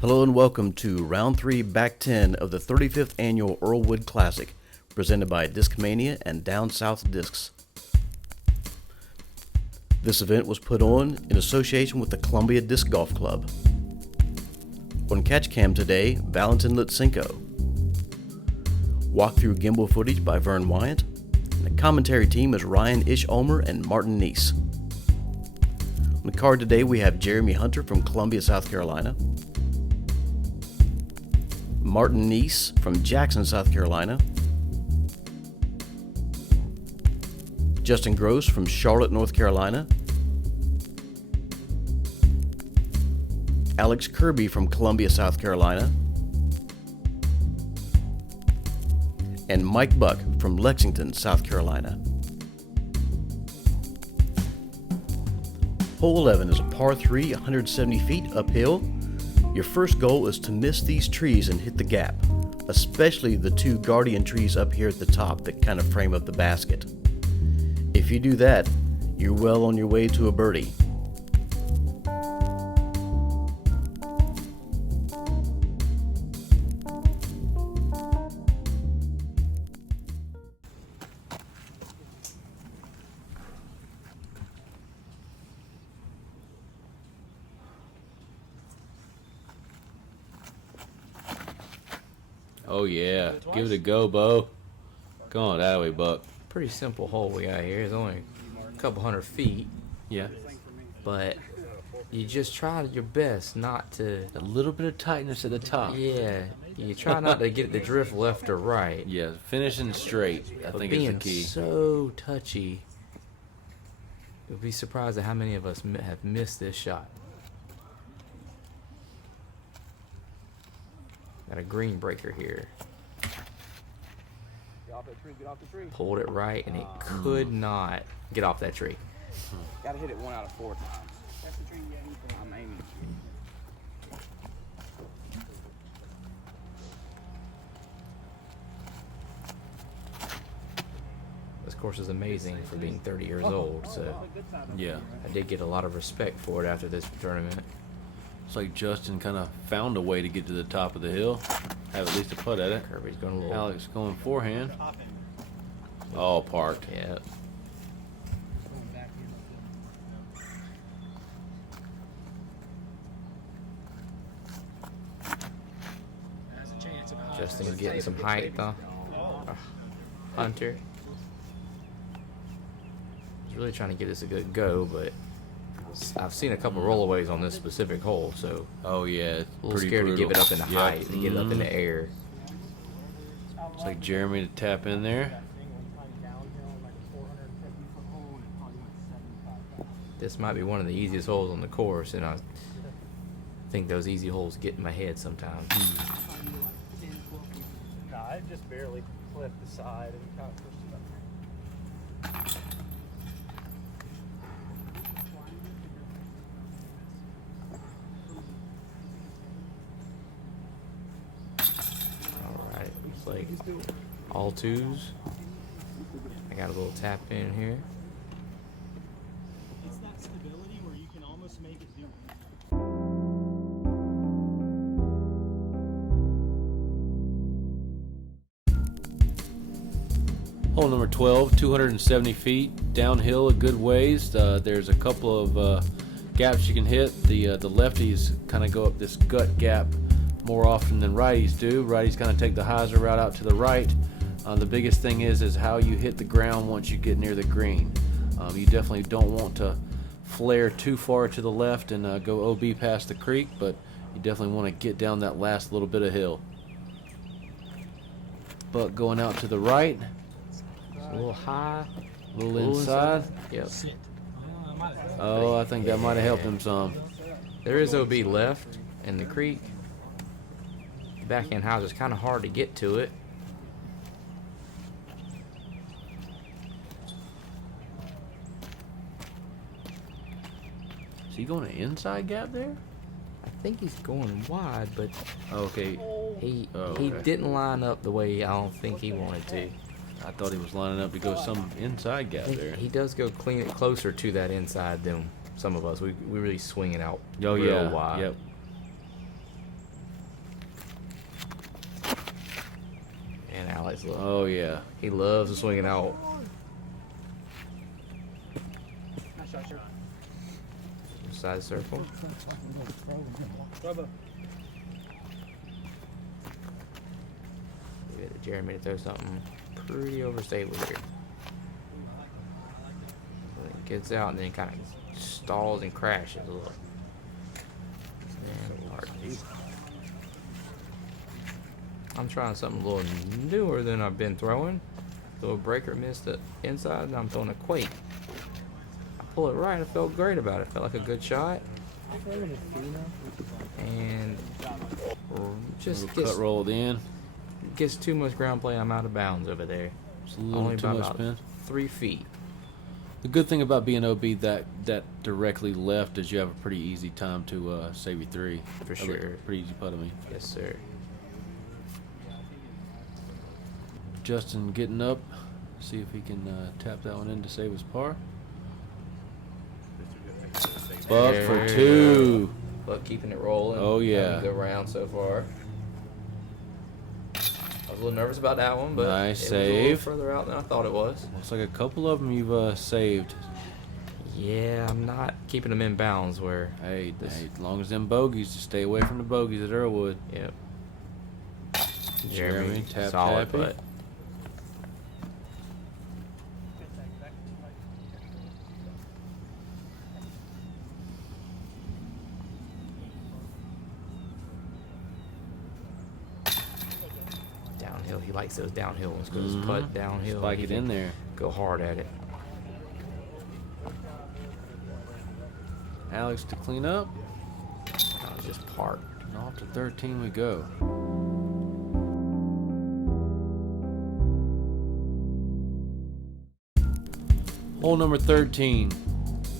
Hello and welcome to Round 3 Back 10 of the 35th Annual Earlewood Classic, presented by Discmania and Down South Discs. This event was put on in association with the Columbia Disc Golf Club. On Catch Cam today, Valentin Litsenko. Walkthrough gimbal footage by Vern Weygandt. And the commentary team is Ryan Ulmer and Martin Kneece. On the card today we have Jeremy Hunter from Columbia, South Carolina. Martin Kneece from Jackson, South Carolina. Justin Gross from Charlotte, North Carolina. Alex Kirby from Columbia, South Carolina. And Mike Buck from Lexington, South Carolina. Hole 11 is a par 3, 170 feet uphill. Your first goal is to miss these trees and hit the gap, especially the two guardian trees up here at the top that kind of frame up the basket. If you do that, you're well on your way to a birdie. Oh yeah, give it a go, Bo. Come on, that way, Buck. Pretty simple hole we got here. It's only a couple hundred feet. Yeah. But you just try your best not to. A little bit of tightness at the top. Yeah. You try not to get the drift left or right. Yeah, finishing straight, I think is the key. Being so touchy, you'll be surprised at how many of us have missed this shot. Got a green breaker here. Get off that tree, get off the tree. Pulled it right, and it could not get off that tree. Gotta hit it 1 out of 4 times. That's the tree I'm aiming. This course is amazing for being 30 years old, so Yeah. I did get a lot of respect for it after this tournament. It's like Justin kind of found a way to get to the top of the hill. Have at least a putt at it. Kirby's going a little. Alex going forehand. Oh, parked. Yeah. Justin's getting some height though. Hunter. He's really trying to give this a good go, but I've seen a couple rollaways on this specific hole, so Oh yeah, it's a little pretty scared brutal. to give it up in the Yep. height and get it up in the air. It's like Jeremy to tap in there. This might be one of the easiest holes on the course, and I think those easy holes get in my head sometimes. Nah, I just barely clipped the side and kind of pushed it up. Alright, looks like all twos. I got a little tap in here. It's that stability where you can almost make it do it. Hole number 12, 270 feet, downhill a good ways. There's a couple of gaps you can hit. The lefties kind of go up this gut gap more often than righties do. Righties kind of take the hyzer route out to the right. The biggest thing is how you hit the ground once you get near the green. You definitely don't want to flare too far to the left and go OB past the creek, but you definitely want to get down that last little bit of hill. But going out to the right, A little high. a little inside. Yep. Sit. I might have. Oh, I think that might have helped him some. There is OB left in the creek. The backhand hyzer's kind of hard to get to it. Is he going to inside gap there? I think he's going wide, but Okay. he okay. didn't line up the way I don't think he wanted to. I thought he was lining up to go some inside gap there. He does go closer to that inside than some of us. We really swing it out Oh real yeah. wide. Yep. Alex loves. Oh yeah. He loves to swing it out. Nice shot, sir. Side circle. Bravo. We got Jeremy to throw something pretty overstable here. It gets out and then kind of stalls and crashes a little. And hard. I'm trying something a little newer than I've been throwing. Little breaker missed the inside, and I'm throwing a quake. I pull it right, I felt great about it. Felt like a good shot. And just Little cut rolled in. gets too much ground play. I'm out of bounds over there. Just a little Only too by much about spin. 3 feet. The good thing about being OB that directly left is you have a pretty easy time to save your 3. For sure. Pretty easy putt, I mean. Yes, sir. Justin getting up. See if he can tap that one in to save his par. Buck for There 2. But keeping it rolling. Oh, yeah. Having a good round so far. I was a little nervous about that one, but Nice it was a little save. further out than I thought it was. Looks like a couple of them you've saved. Yeah, I'm not keeping them in bounds where. Hey, as long as them bogeys, just stay away from the bogeys at Earlewood. Yep. Jeremy, tap, solid tappy. putt. Downhill, he likes those downhill ones because his putt downhill. Spike he it can in there. Go hard at it. Alex to clean up. Kind of just park. And off to 13 we go. Hole number 13,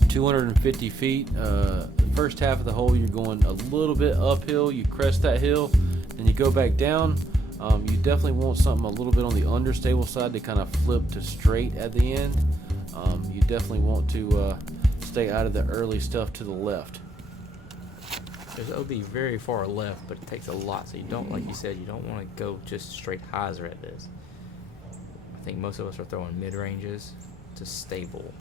250 feet. The first half of the hole, you're going a little bit uphill. You crest that hill, then you go back down. You definitely want something a little bit on the understable side to kind of flip to straight at the end. You definitely want to stay out of the early stuff to the left. There's OB very far left, but it takes a lot. So you don't, like you said, you don't want to go just straight hyzer at this. I think most of us are throwing mid ranges to stable.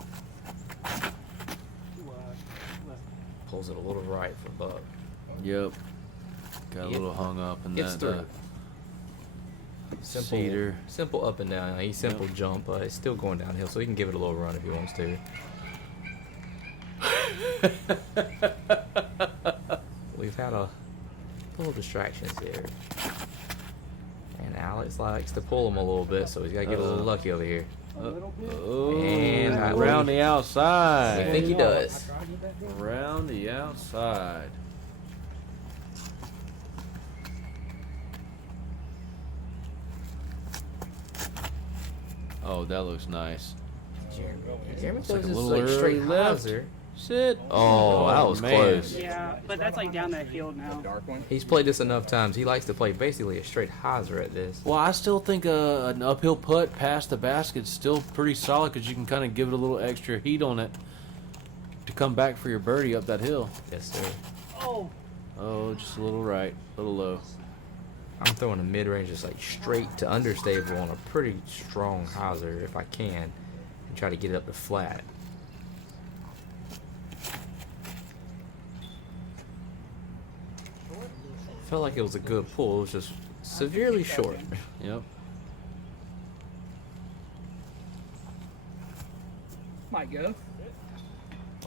Pulls it a little right for Buck. Yep. Got a Yep. little hung up in Gets that through. Simple, cedar. simple up and down. He's simple jump, but it's still going downhill, so he can give it a little run if he wants to. We've had a little distractions here. And Alex likes to pull him a little bit, so he's got to get a little lucky over here. Oh, And I around believe- the outside. I think he does. Around the outside. Oh, that looks nice. Jeremy Looks like throws a this little like early straight left. hyzer. Sit. Oh, that was man. close. Yeah, but that's like down that hill now. He's played this enough times. He likes to play basically a straight hyzer at this. Well, I still think an uphill putt past the basket's still pretty solid because you can kind of give it a little extra heat on it to come back for your birdie up that hill. Yes, sir. Oh, Oh, just a little right, a little low. I'm throwing a mid-range just like straight to understable on a pretty strong hyzer if I can, and try to get it up to flat. Felt like it was a good pull. It was just severely short. Yep. might go.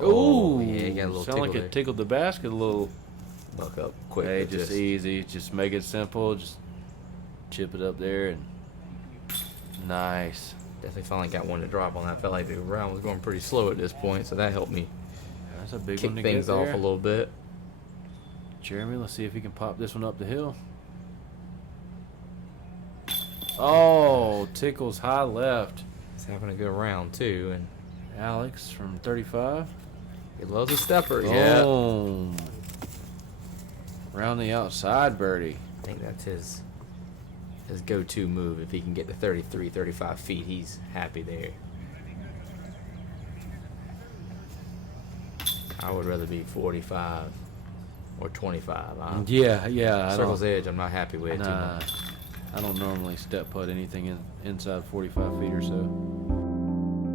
Ooh, yeah, you got a little sound like tickle it tickled the basket a little. Buck up quick. Hey, but just easy. Just make it simple. Just chip it up there and nice. definitely finally got one to drop on that. Felt like the round was going pretty slow at this point, so that helped me That's a big kick one to things get off there. a little bit. Jeremy, let's see if he can pop this one up the hill. Oh, tickles high left. He's having a good round too, and Alex from 35. he loves a stepper. Yeah, Boom. Round the outside birdie. I think that's his go-to move. If he can get to 33, 35 feet, he's happy there. I would rather be 45 or 25. Yeah. I Circle's don't- edge, I'm not happy with too Nah. much. I don't normally step putt anything inside 45 feet or so.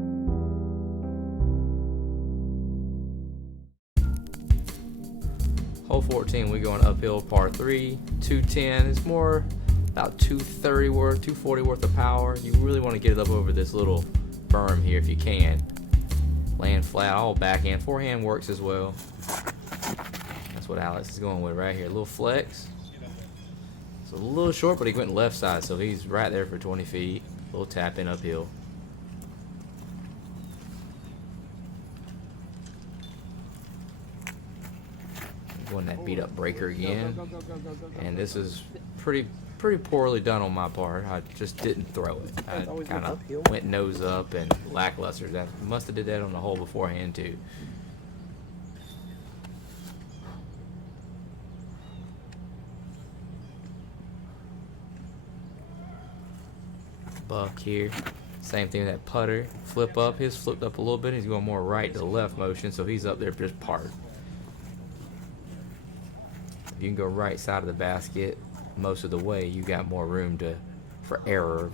Hole 14, we going uphill, par 3, 210. It's more about 230 worth, 240 worth of power. You really want to get it up over this little berm here if you can. Land flat, all backhand. Forehand works as well. That's what Alex is going with right here. A little flex. It's a little short, but he went left side, so he's right there for 20 feet. A little tap in uphill. Going that beat up breaker again. And this is pretty poorly done on my part. I just didn't throw it. I kind of went nose up and lackluster. That must have did that on the hole beforehand too. Buck here. Same thing with that putter. Flip up. His flipped up a little bit. He's going more right to left motion, so he's up there just parked. If you can go right side of the basket most of the way, you got more room for error.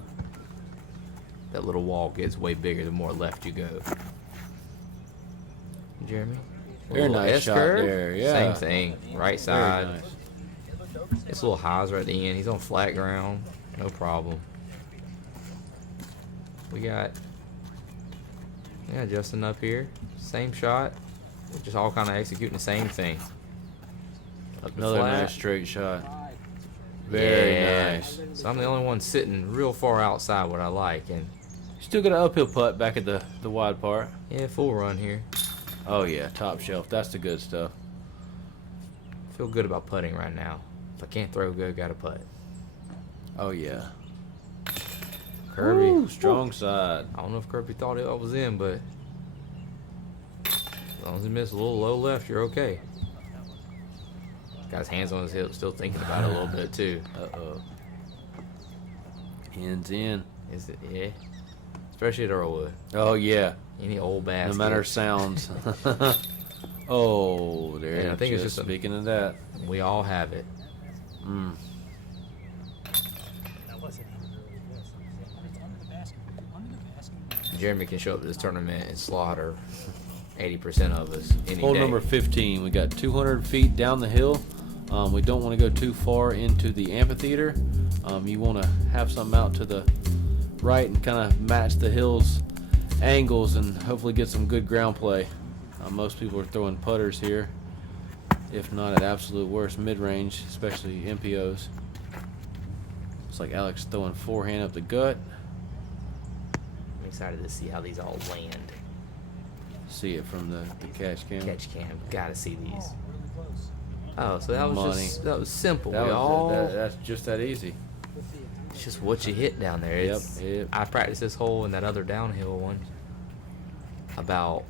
That little wall gets way bigger the more left you go. Jeremy? Very nice shot there, yeah. Same thing. Right Very side. nice. It's a little hyzer at the end. He's on flat ground. No problem. We got Justin up here. Same shot. We're just all kind of executing the same thing. Up the Another flat. nice straight shot. Very Yeah. nice. So I'm the only one sitting real far outside what I like. And Still got an uphill putt back at the wide part. yeah, full run here. Oh yeah, top shelf. That's the good stuff. Feel good about putting right now. If I can't throw good, gotta putt. Oh yeah. Kirby. Woo, strong side. I don't know if Kirby thought it was in, but as long as he missed a little low left, you're okay. Got his hands on his hip, still thinking about it a little bit too. Uh-oh. Hands in. Is it? Yeah. Especially at Earlewood. Oh yeah. Any old basket. No matter sounds. Oh, there. Yeah, I think it's just speaking of that. We all have it. Mm. That wasn't even really this. It's under the basket. Under the basket. Jeremy can show up to this tournament and slaughter 80% of us any Hole day. number 15. We got 200 feet down the hill. We don't want to go too far into the amphitheater. You want to have something out to the right and kind of match the hill's angles and hopefully get some good ground play. Most people are throwing putters here, if not at absolute worst mid-range, especially MPOs. Looks like Alex throwing forehand up the gut. I'm excited to see how these all land. See it from the catch cam. Catch cam. Gotta see these. Really close. Oh, so that was Money. that was simple. That's just that easy. It's just what you hit down there. It's, Yep. I practiced this hole and that other downhill one about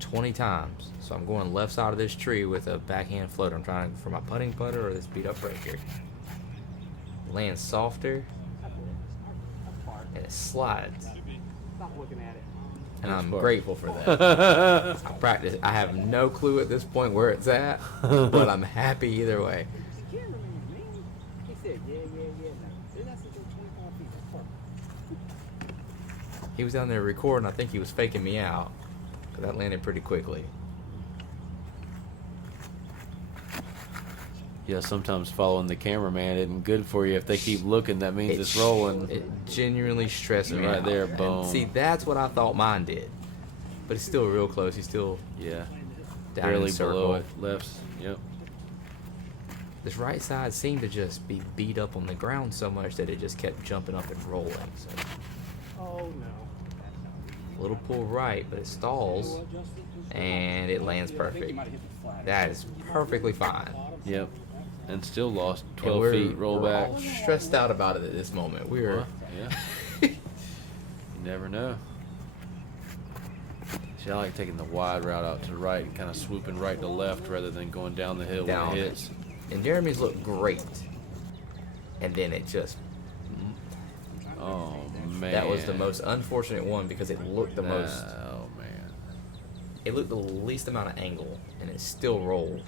20 times. So I'm going left side of this tree with a backhand floater. I'm trying for my putting putter or this beat up breaker. Lands softer and it slides. Stop looking at it. And I'm Smart. grateful for that. I practice. I have no clue at this point where it's at, but I'm happy either way. The cameraman, man. He said, yeah. No. Then I said, 25 feet. That's perfect. He was down there recording. I think he was faking me out. 'Cause that landed pretty quickly. Yeah, sometimes following the cameraman isn't good for you. If they keep looking, that means it's rolling. It genuinely stressed me Right out. there, And boom. see, that's what I thought mine did. But it's still real close. He's still Yeah, down in barely the circle. below it. Lefts. Yep. This right side seemed to just be beat up on the ground so much that it just kept jumping up and rolling. So Oh, no. a little pull right, but it stalls and it lands perfect. That is perfectly fine. Yep. And still lost And 12 feet. Roll we're back. all stressed out about it at this moment. We're Well, yeah. You never know. See, I like taking the wide route out to the right and kind of swooping right to left rather than going down the hill down when it it. hits. And Jeremy's looked great. And then it just Oh, man. that was the most unfortunate one because it looked the most Oh, man. it looked the least amount of angle and it still rolled.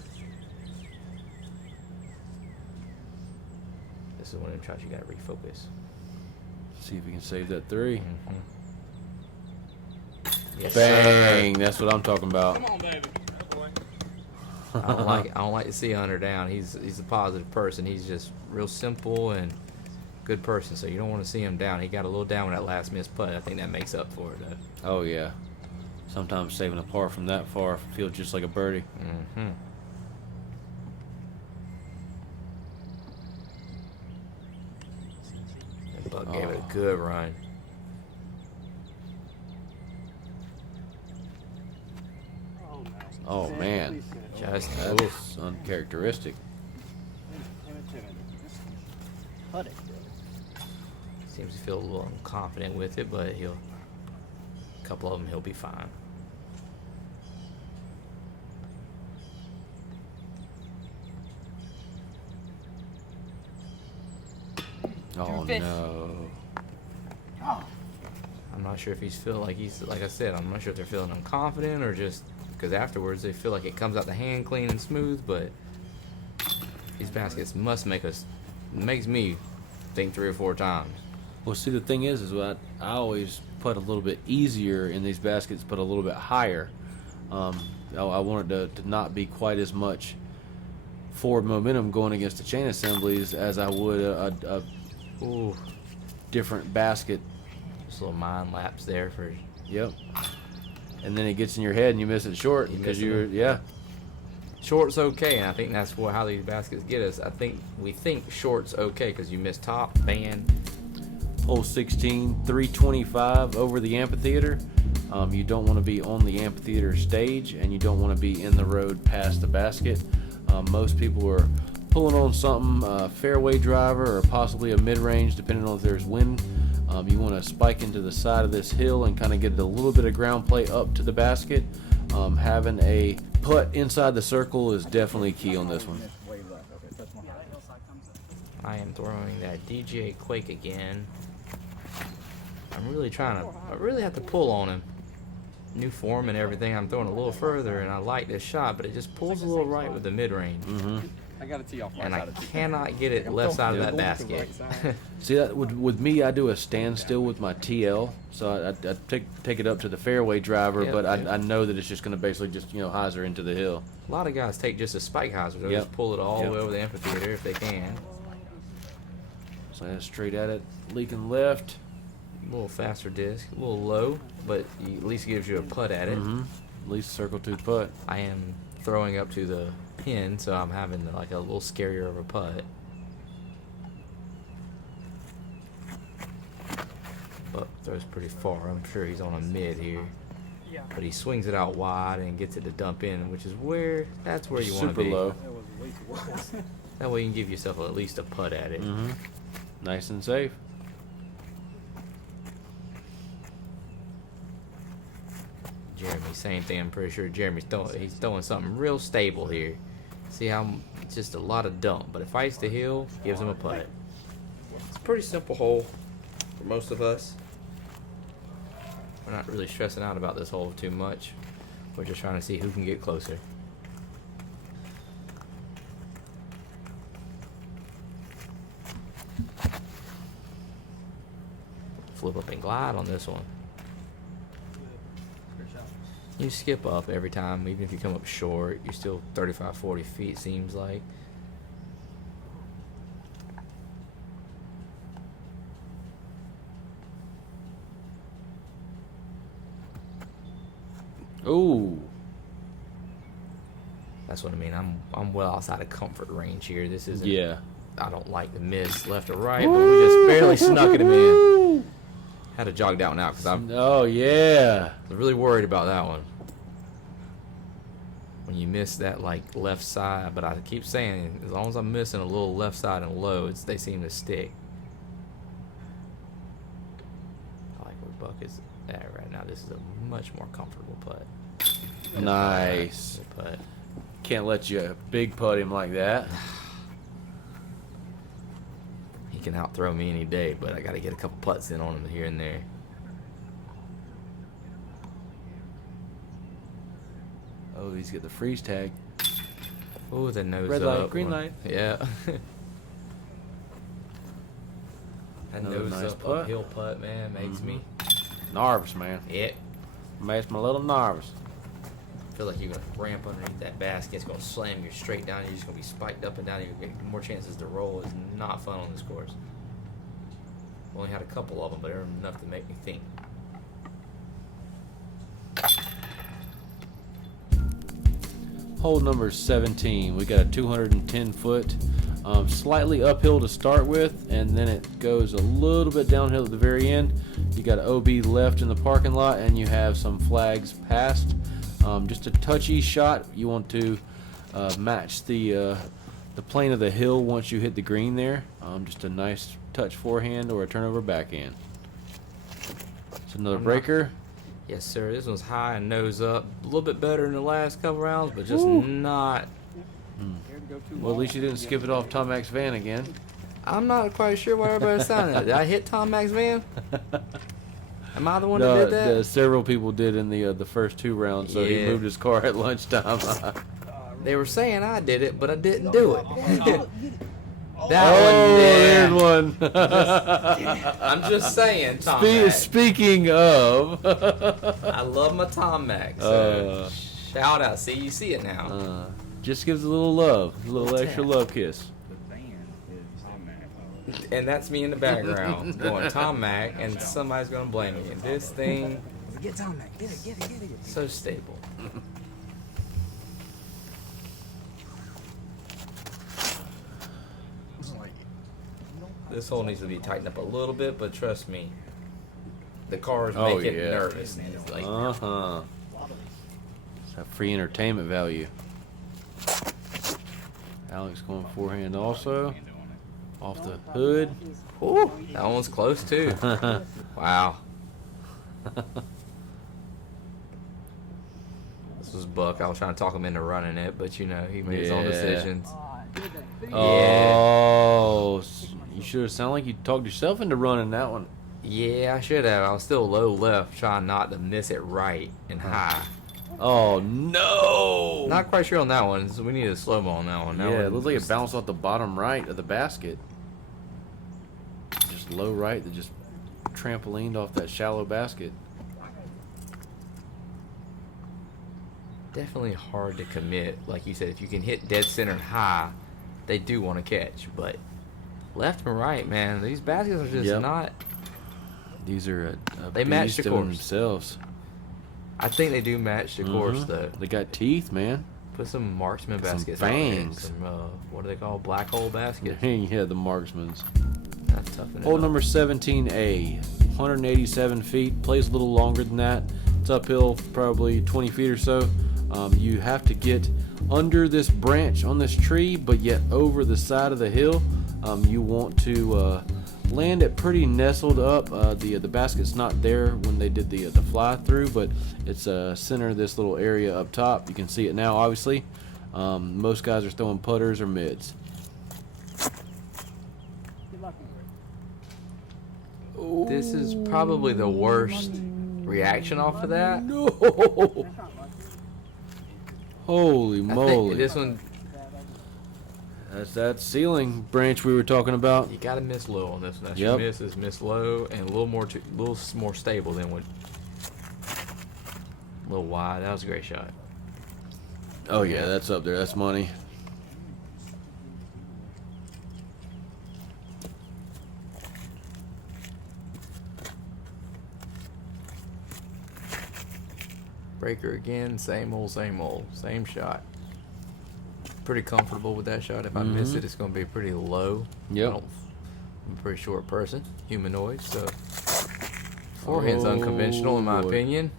This is one of them shots you gotta refocus. See if we can save that 3. Yes, Bang! sir. That's what I'm talking about. Come on, baby. Oh, boy. I don't like to see Hunter down. He's a positive person. He's just real simple and good person. So you don't want to see him down. He got a little down with that last missed putt. I think that makes up for it, though. Oh yeah. Sometimes saving a par from that far feels just like a birdie. That Buck gave it a good run. Oh, no. Oh man, Just that's uncharacteristic. Put it. seems to feel a little confident with it, but a couple of them he'll be fine. Oh no. I'm not sure if like I said, I'm not sure if they're feeling unconfident or just because afterwards they feel like it comes out the hand clean and smooth, but these baskets makes me think 3 or 4 times. Well, see, the thing is what I always put a little bit easier in these baskets, but a little bit higher. I want it to not be quite as much forward momentum going against the chain assemblies as I would a different basket. Just a little mind lapse there for. Yep. And then it gets in your head and you miss it short You because miss it. yeah. Short's okay, and I think that's how these baskets get us. We think short's okay because you miss top, band. Hole 16, 325 over the amphitheater. You don't want to be on the amphitheater stage, and you don't want to be in the road past the basket. Most people are pulling on something, a fairway driver or possibly a mid-range, depending on if there's wind. You want to spike into the side of this hill and kind of get a little bit of ground play up to the basket. Having a putt inside the circle is definitely key on this one. I am throwing that DJ Quake again. I really have to pull on him. New form and everything. I'm throwing a little further, and I like this shot, but it just pulls a little right with the mid-range. I got to tee off my And side I of the cannot get it left side of that basket. See, that with me, I do a standstill with my TL, so I take it up to the fairway driver, Yep, but yep. I know that it's just going to basically just hyzer into the hill. A lot of guys take just a spike hyzer. They'll Yep. just pull it all the Yep. way over the amphitheater if they can. So that's straight at it, leaking left. A little faster disc, a little low, but at least gives you a putt at it. At least circle 2 putt. I am throwing up to the pin, so I'm having like a little scarier of a putt. But throws pretty far. I'm sure he's on a mid here. Yeah. But he swings it out wide and gets it to dump in, which is that's where you want to Super be. low. That was way too close. That way you can give yourself at least a putt at it. Nice and safe. Jeremy, same thing. I'm pretty sure Jeremy's throwing something real stable here. See how it's just a lot of dump, but it fights the hill, gives him a putt. It's a pretty simple hole for most of us. We're not really stressing out about this hole too much. We're just trying to see who can get closer. Flip up and glide on this one. You skip up every time, even if you come up short. You're still 35, 40 feet, seems like. Ooh. That's what I mean. I'm well outside of comfort range here. This isn't. Yeah. I don't like the miss left or right, but we just barely snuck it in. Had to jog that one out because I'm Oh yeah. really worried about that one. When you miss that like left side, but I keep saying as long as I'm missing a little left side and low, they seem to stick. I like where Buck is at right now. This is a much more comfortable putt. Nice. Good putt. Can't let you big putt him like that. He can out-throw me any day, but I got to get a couple putts in on him here and there. Oh, he's got the freeze tag. Ooh, the nose Red up. light, green light. Yeah. That Another nose nice up putt. uphill putt, man, makes me. Nervous, man. Yeah. Makes me a little nervous. I feel like you're gonna ramp underneath that basket. It's gonna slam you straight down. You're just gonna be spiked up and down. You're gonna get more chances to roll. It's not fun on this course. Only had a couple of them, but they're enough to make me think. Hole number 17. We got a 210 foot, slightly uphill to start with, and then it goes a little bit downhill at the very end. You got an OB left in the parking lot, and you have some flags past. Just a touchy shot. You want to match the plane of the hill once you hit the green there. Just a nice touch forehand or a turnover backhand. It's another breaker. Yes, sir. This one's high and nose up. A little bit better than the last couple rounds, but just not. Well, at least you didn't skip it off Tom Mack's van again. I'm not quite sure what everybody's sounding at. Did I hit Tom Mack's van? Am I the one that did that? Several people did in the first 2 rounds, so he Yeah. moved his car at lunchtime. They were saying I did it, but I didn't do it. Oh, That one, there's yeah. one. I'm just saying, Tom Mack. Speaking of, I love my Tom Mack. So shout out. See, you see it now. just gives a little love, a little extra love kiss. The van is Tom Mack. And that's me in the background going Tom Mack, and somebody's gonna blame me. And this thing, Get Tom Mack. Get it. so stable. This hole needs to be tightened up a little bit, but trust me, the cars Oh, make it yeah. nervous. It's like, It's a free entertainment value. Alex going forehand also. Off the hood. whew, that one's close too. Wow. This was Buck. I was trying to talk him into running it, but you know, he made his own Yeah. decisions. Oh, you should have sounded like you talked yourself into running that one. Yeah, I should have. I was still low left, trying not to miss it right and high. Oh no! Not quite sure on that one. So we need a slow mo on that one. That Yeah, one it looked like it was- bounced off the bottom right of the basket. Just low right that just trampolined off that shallow basket. Definitely hard to commit. Like you said, if you can hit dead center and high, they do want to catch. But left and right, man, these baskets are just Yep. not. These are a They match beast the in course. themselves. I think they do match the course Mhm. though. They got teeth, man. Put some marksman Some baskets out there. bangs. Some what do they call black hole baskets? Yeah, the marksmans. That's tough. Hole number 17A, 187 feet. Plays a little longer than that. It's uphill, probably 20 feet or so. You have to get under this branch on this tree, but yet over the side of the hill. You want to land it pretty nestled up. The basket's not there when they did the fly through, but it's center of this little area up top. You can see it now, obviously. Most guys are throwing putters or mids. Good luck. This is probably the worst reaction off of that. No! Holy I think moly! this one, That's that ceiling branch we were talking about. you gotta miss low on this one. That's Yep. your miss is miss low and a little more stable than what. A little wide. That was a great shot. Oh yeah, that's up there. That's money. Breaker again. Same old, same shot. Pretty comfortable with that shot. If I miss it, it's gonna be pretty low. Yep. I'm a pretty short person, humanoid, so forehand's Oh, unconventional in my boy. opinion.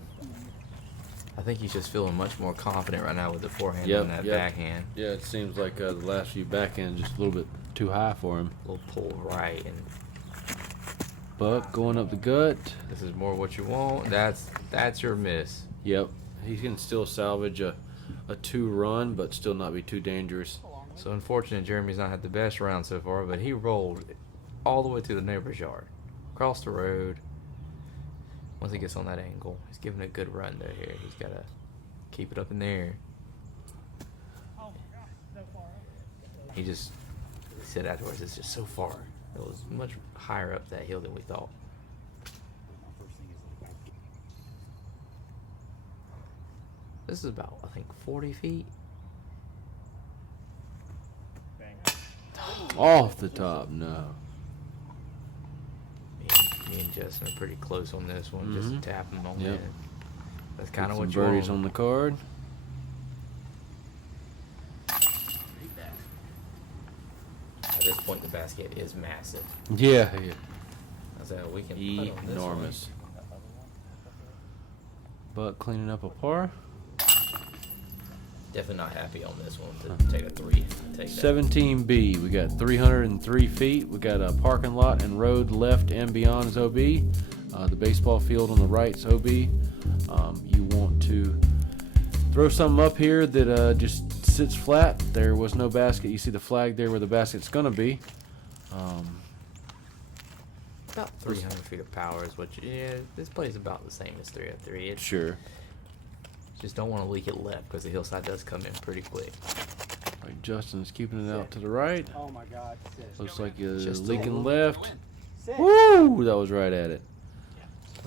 I think he's just feeling much more confident right now with the forehand Yep, than that yep. backhand. Yeah, it seems like the last few backhands just a little bit too high for him. A little pull right, and Buck going up the gut. this is more what you want. That's your miss. Yep. He can still salvage a 2-run, but still not be too dangerous. So unfortunate, Jeremy's not had the best round so far, but he rolled all the way to the neighbor's yard, across the road. Once he gets on that angle, he's giving it a good run though here. He's got to keep it up in the air. He just said afterwards, it's just so far. It was much higher up that hill than we thought. My first thing is like, This is about, I think, 40 feet. bang. Off the top, no. Me and Justin are pretty close on this one, just to tap him on Yep. that. That's kind of Some what you birdies want. on the card. At this point, the basket is massive. Yeah, yeah. So we can putt on this Enormous. But cleaning up a par. Definitely not happy on this one to take a 3. Take that. 17B. We got 303 feet. We got a parking lot and road left and beyond is OB. The baseball field on the right is OB. You want to throw something up here that just sits flat. There was no basket. You see the flag there where the basket's gonna be. About 300 feet of power is what you. Yeah, this plays about the same as 303. It's Sure. just don't want to leak it left because the hillside does come in pretty quick. Like Justin's keeping it out to the right. Oh my God. Sick. Looks like you're Just a leaking little. left. Sick. Woo! That was right at it.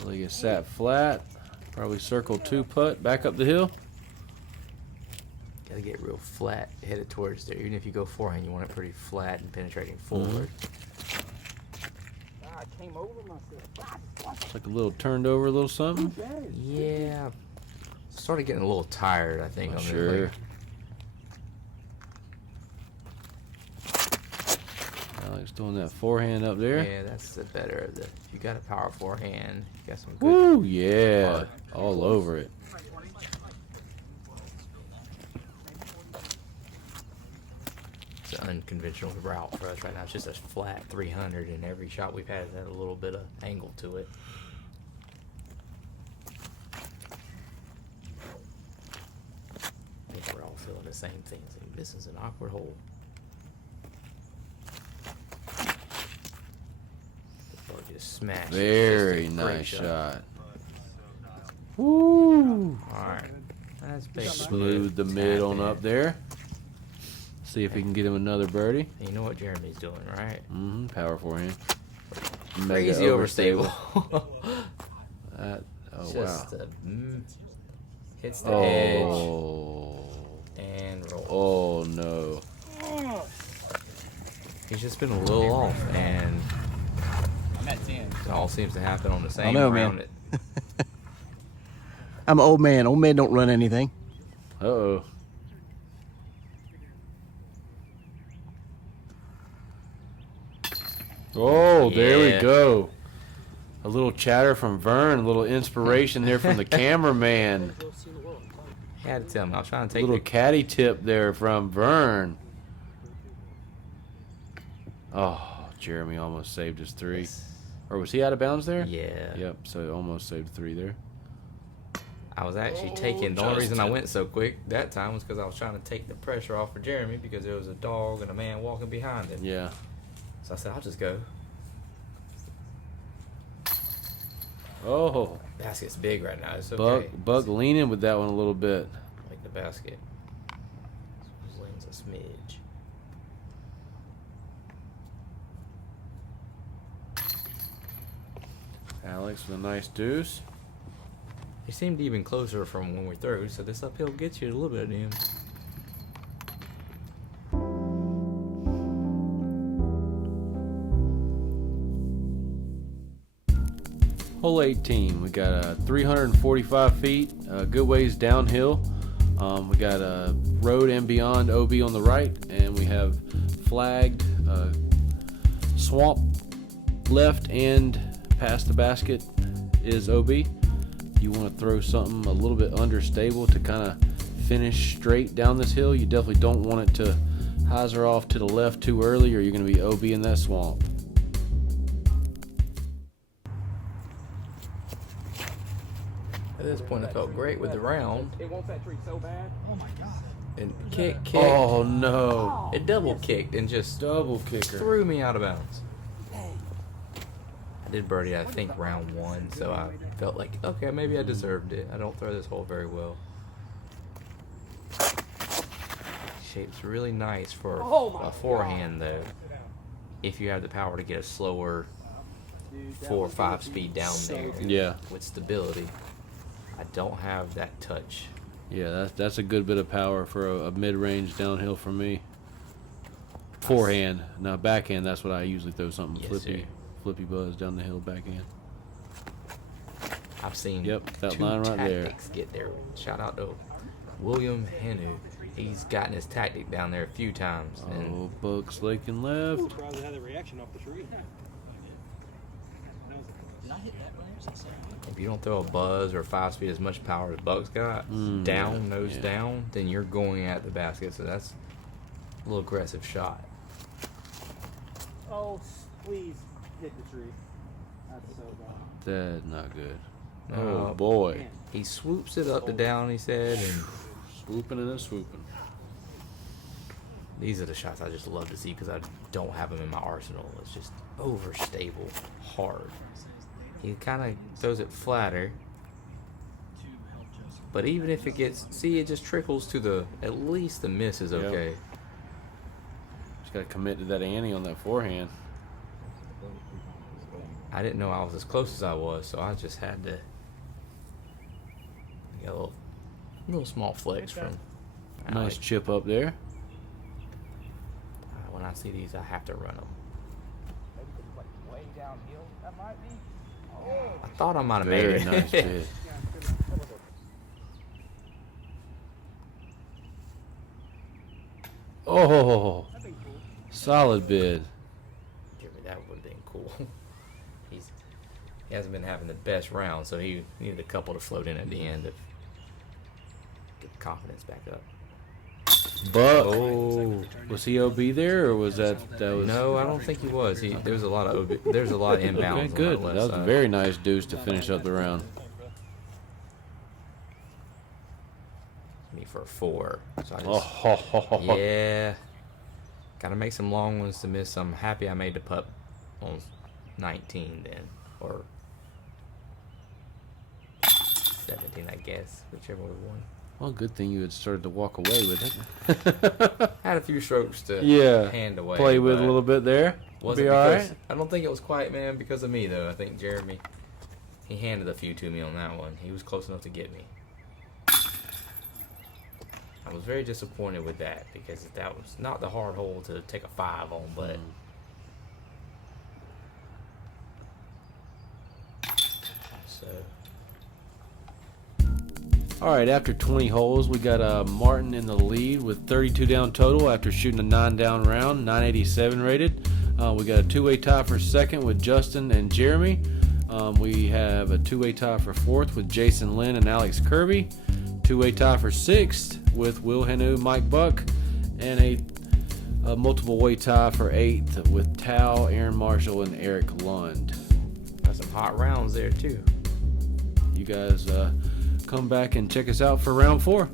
Like it sat flat. Probably circle 2 putt back up the hill. Gotta get real flat headed towards there. Even if you go forehand, you want it pretty flat and penetrating forward. Ah, I came over myself. It's like a little turned over, a little something. Yeah. Started getting a little tired, I think. On Sure. This, Alex doing that forehand up there. yeah, that's the better of the. If you got a power forehand, you got some good. Woo! Yeah, all over it. It's an unconventional route for us right now. It's just a flat 300, and every shot we've had has had a little bit of angle to it. I think we're all feeling the same thing. This is an awkward hole. The ball just smashed. Very Just a great nice shot. Woo! Alright. That's big. Smooth the mid on up there. See if he can get him another birdie. And you know what Jeremy's doing, right? Power forehand. Crazy Mega overstable. That, oh Just wow. hits the edge Oh. and rolls. Oh no. He's just been a little off, and I'm at 10. it all seems to happen on the same know, round. man. I'm an old man. Old men don't run anything. Uh-oh. Oh, there we Yeah. go. A little chatter from Vern, a little inspiration there from the cameraman. He had to tell me. I was trying to A take little the, caddy tip there from Vern. Oh, Jeremy almost saved his 3. Or was he out of bounds there? yeah. Yep, so almost saved 3 there. I was actually taking. The only reason I went so quick that time was because I was trying to take the pressure off for Jeremy because there was a dog and a man walking behind him. Yeah. So I said, I'll just go. Oh, Basket's big right now. It's okay. Buck leaning with that one a little bit. Like the basket. Just leans a smidge. Alex with a nice deuce. He seemed even closer from when we threw, so this uphill gets you a little bit of him. Hole 18, we got 345 feet, good ways downhill. We got a road and beyond OB on the right, and we have flagged swamp left and past the basket is OB. You want to throw something a little bit understable to kind of finish straight down this hill. You definitely don't want it to hyzer off to the left too early, or you're going to be OB in that swamp. At this point, I felt great with the round. It wants that tree so bad. Oh my god. And kick. Oh no! It double kicked and just Double kicker. threw me out of bounds. I did birdie, I think, round 1, so I felt like, okay, maybe I deserved it. I don't throw this hole very well. Shape's really nice for a forehand, though. if you have the power to get a slower Dude, that 4 or was 5 gonna be speed down so there good. Yeah. with stability. I don't have that touch. Yeah, that's a good bit of power for a mid-range downhill for me. Forehand. Now backhand, that's what I usually throw something Yes, flippy buzz down the hill backhand. I've seen Yep, that 2 line right there. tactics get there. Shout out to William Henu. He's gotten his tactic down there a few times. And Oh, buck slaking left. Surprised I had the reaction off the tree. Did I hit that by accident? if you don't throw a buzz or 5 speed as much power as Buck's got, down, nose yeah. down, then you're going at the basket. So that's a little aggressive shot. Oh, please hit the tree. That's so bad. That's not good. No. Oh boy. Man, He swoops it up to down, he said, and Swooping and then swooping. these are the shots I just love to see because I don't have them in my arsenal. It's just overstable, hard. He kind of throws it flatter, but even if it gets, see, it just trickles to the, at least the miss is Yep. okay. Just gotta commit to that ante on that forehand. I didn't know I was as close as I was, so I just had to get a little small flex from Nice Alex. chip up there. When I see these, I have to run them. maybe because it's like way downhill. That might be. I thought I might have made Very it. nice bid. Oh, That'd be cool. solid bid. Give me that would have been cool. He hasn't been having the best round, so he needed a couple to float in at the end to get the confidence back up. Buck. Oh Was he OB there, or was that was? no, I don't think he was. There's a lot of there's a lot of inbounds. Okay, on good. that left That was a side. very nice deuce to finish up the round. Me for a 4. So I Oh, just ho, ho, ho, ho. yeah, gotta make some long ones to miss. I'm happy I made the putt on 19 then, or 17, I guess, whichever one. Well, good thing you had started to walk away with it. Had a few strokes to Yeah. hand away. Play with a but little bit there. wasn't Be all because, right. I don't think it was quite, man, because of me though. I think Jeremy, he handed a few to me on that one. He was close enough to get me. I was very disappointed with that because that was not the hard hole to take a 5 on, but so All right, after 20 holes, we got Martin in the lead with 32 down total after shooting a 9 down round, 987 rated. We got a 2-way tie for second with Justin and Jeremy. We have a 2-way tie for fourth with Jason Lynn and Alex Kirby. 2-way tie for sixth with Will Henu, Mike Buck, and a multiple-way tie for eighth with Tao, Aaron Marshall, and Eric Lund. got some hot rounds there too. You guys come back and check us out for round 4.